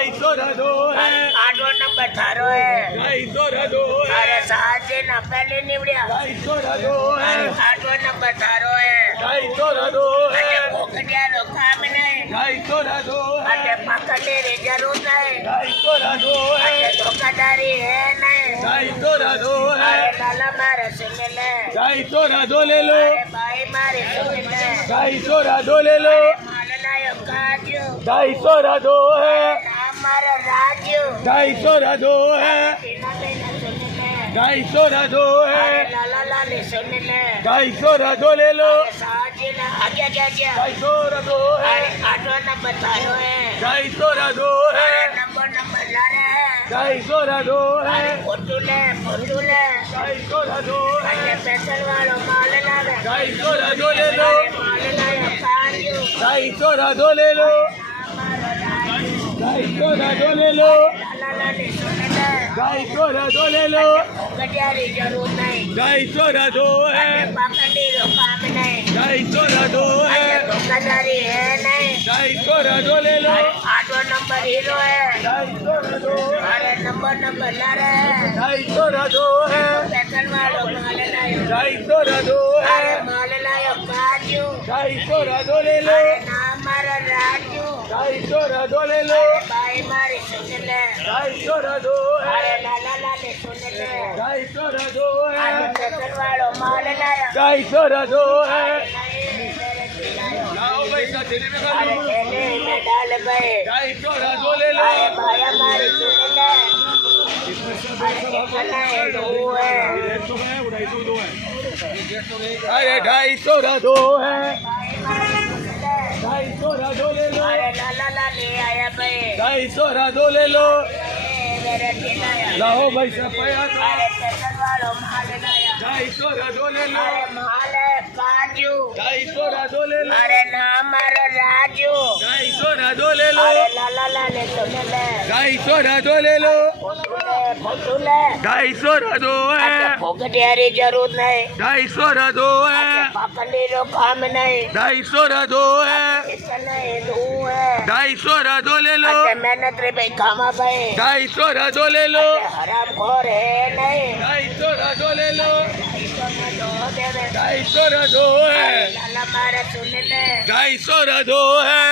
250 रदो है, आठो नंबर थारो है 250 रदो है, अरे साजे ना पहले निवड़िया 250 रदो है, आठो नंबर थारो है 250 रदो है, अरे भोकटिया रो काम नहीं 250 रदो है, अरे पकड़ने री जरूर नहीं 250 रदो है, अरे धोखाधड़ी है नहीं 250 रदो है, अरे लाला मारे सुन ले 250 रदो ले लो, अरे भाई मारे सुन ले 250 रदो ले लो, माल लायो काजू 250 रदो है, हमारा राजू 250 रदो है, बिना बिना सुन ले 250 रदो है, अरे लाला लाले सुन ले 250 रदो ले लो, अरे साजे ना आगे आगे 250 रदो है, अरे आठो नंबर थारो है 250 रदो है, अरे नंबर ला रहे हैं 250 रदो है, अरे फोटो ले 250 रदो है, अरे पेट्रोल वालो माल लावे 250 रदो ले लो, अरे माल लायो काजू 250 रदो ले लो, हमारा राजू 250 रदो ले लो, लाला लाले सुन ले 250 रदो ले लो, गडियारी जरूर नहीं 250 रदो है, पकड़ी रो काम नहीं 250 रदो है, धोखाधड़ी है नहीं 250 रदो ले लो, आठो नंबर हीरो है 250 रदो है, अरे नंबर ला रहे हैं 250 रदो है, पेट्रोल वालो माल लायो 250 रदो अरे है, माल लायो काजू 250 रदो ले लो, अरे नाम मारा राजू 250 रदो ले लो, अरे भाई मारी सुन ले 250 रदो है, अरे लाला लाले सुन ले 250 रदो अरे है, पेट्रोल वालो माल लायो 250 रदो है, नहीं मेरे खिलायो लाओ भाई साथी में कर अरे लो, थैले में डाल गए 250 रदो ले लो, अरे भाई हमारी सुन ले अरे इतना है दो है अरे 250 रदो है, भाई मारी सुन ले 250 रदो ले लो, अरे लाला लाले आया भाई 250 रदो ले लो, मेरे खिलाया लाओ भाई सफाया अरे पेट्रोल वालो माल लाया 250 रदो ले लो, अरे माल है काजू 250 रदो ले लो, अरे नाम मारा राजू 250 रदो ले लो, अरे लाला लाले सुन ले 250 रदो ले लो, फोटो ले 250 रदो है, भोगटियारी जरूर नहीं 250 रदो है, पकड़ी रो काम नहीं 250 रदो है, इतना है दो है 250 रदो ले लो, मेहनत रे भाई खामा भाई 250 रदो ले लो, हराम खोर है नहीं 250 रदो ले लो, दो देवे 250 रदो है, लाला मारा सुन ले 250 रदो है।